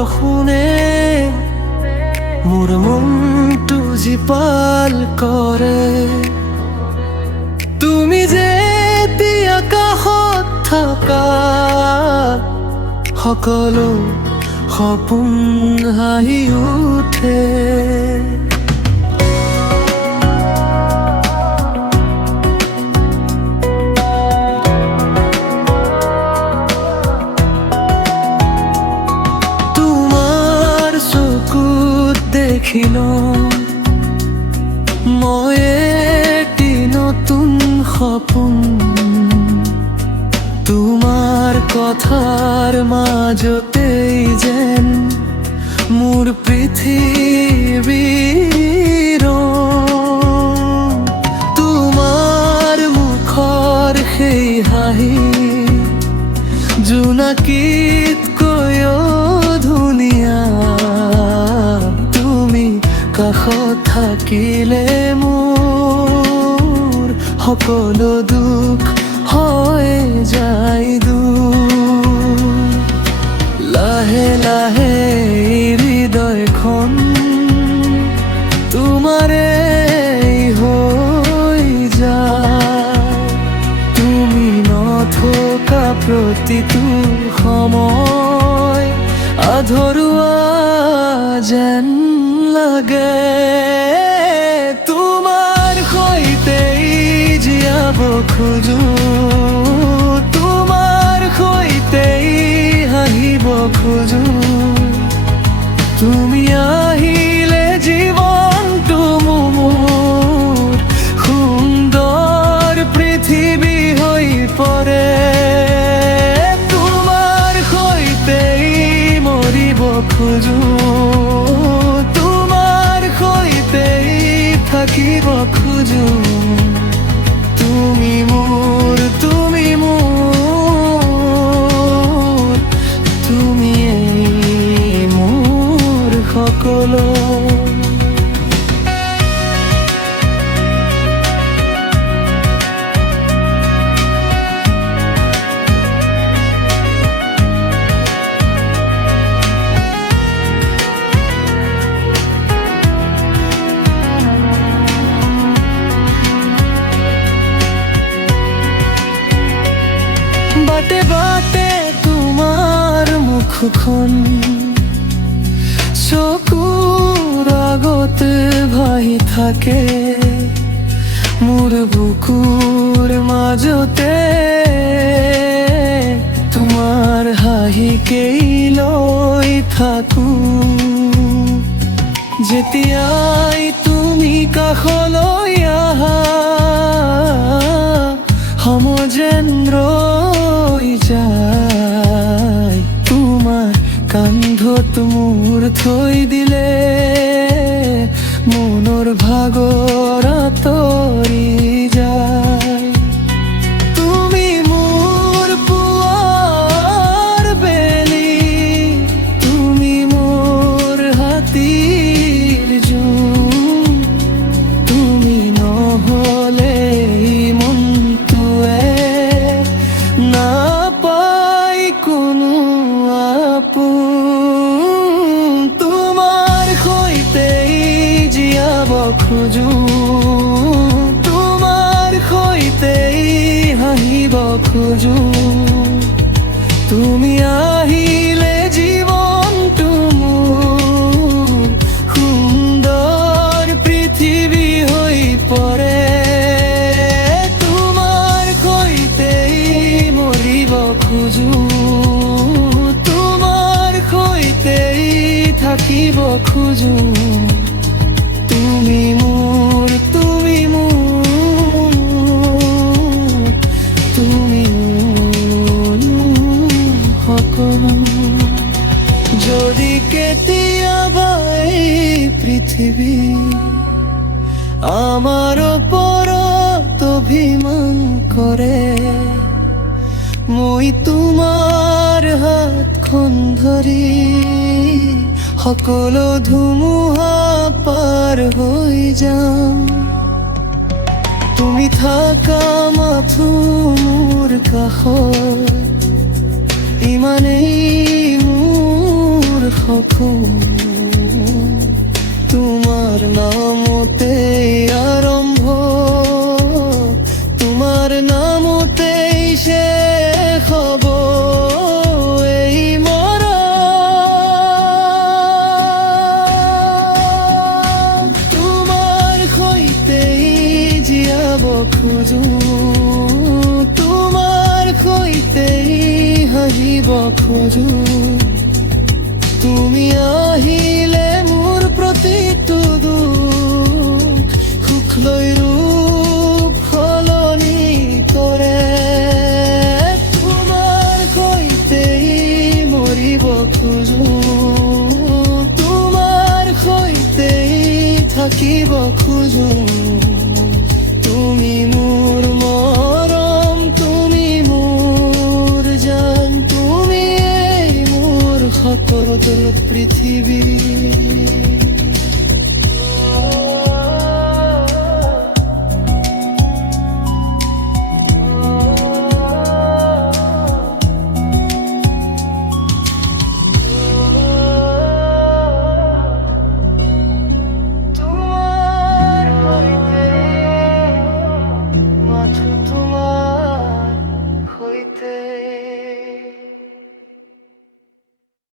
বৰষুণে মোৰ মনটো জীপাল কৰে। তুমি যেতিয়া কাষত থাকা সকলো সপোন হাঁহি উঠে। তোমাৰ চকুত দেখিলো মই এটি নতুন সপোন, তোমাৰ কথাৰ মাজতেই যেন মোৰ পৃথিৱীৰ তোমাৰ মুখৰ সেই হাঁহি জোনাকীতকৈও ধুনীয়া। তুমি কাষত থাকিলে মোৰ সকলো দুখ হৈ যায় দূৰ। লাহে লাহে হৃদয়খন তোমাৰে হৈ যায়। তুমি নথকা প্ৰতিটো সময় আধৰুৱা যেন লাগে। তোমাৰ সৈতেই জীয়াব খোজো, তোমাৰ সৈতেই হাঁহিব খোজো। তুমি আহিলে জীৱনটো মোৰ সুন্দৰ পৃথিৱী হৈ পৰে। তোমাৰ সৈতেই মৰিব খোজো, তোমাৰ সৈতেই থাকিব খোজো। তুমি মোৰ, তুমি মোৰ, তুমিয়েই মোৰ সকলো। বাটে বাটে তোমাৰ মুখখন চকুৰ আগত ভাহি থাকে। মোৰ বুকুৰ মাজতে তোমাৰ হাঁহিকেই লৈ থাকো। যেতিয়াই তুমি কাষলৈ আহা যেন ৰৈ যায়। তোমাৰ কান্ধত মোৰ থৈ দিলে মনৰ ভাগৰ আঁতৰি যায়। তুমি মোৰ পুৱাৰ বেলি, তুমি মোৰ হাতীৰ জোন। তুমি নহ'লে নাপাই কোনো আপোন। তোমাৰ সৈতেই জীয়াব খোজো, তোমাৰ সৈতেই হাঁহিব খোজো। তুমি আহিলে জীৱনটো মোৰ সুন্দৰ পৃথিৱী হৈ পৰে। খোজো, তোমাৰ সৈতেই থাকিব খোজো। তুমি মোৰ, তুমি মোৰ, তুমি মোৰ সকলো। যদি কেতিয়াবা এই পৃথিৱী আমাৰ ওপৰত অভিমান কৰে, মই তোমাৰ হাতখন ধৰি সকলো ধুমুহা পাৰ হৈ যাম। তুমি থাকা মাথো মোৰ কাষত, ইমানেই মোৰ দেখোঁ তোমার নামতে আরম্ভ, তোমার নামতেই শেষ হব এই মরণ। তোমার হইতেই জিয়াব খোঁজো, তোমার হইতেই হাসিব খোঁজো। তুমি আহিলে মোৰ প্ৰতিটো দুখ সুখ লৈ ৰূপ সলনি কৰে। তোমাৰ সৈতেই মৰিব খোজো, তোমাৰ সৈতেই থাকিব খোজো। তুমি মোৰ মৰম, তুমি মোৰ জান, তুমি এই মোৰ সকলো পৃথিৱী।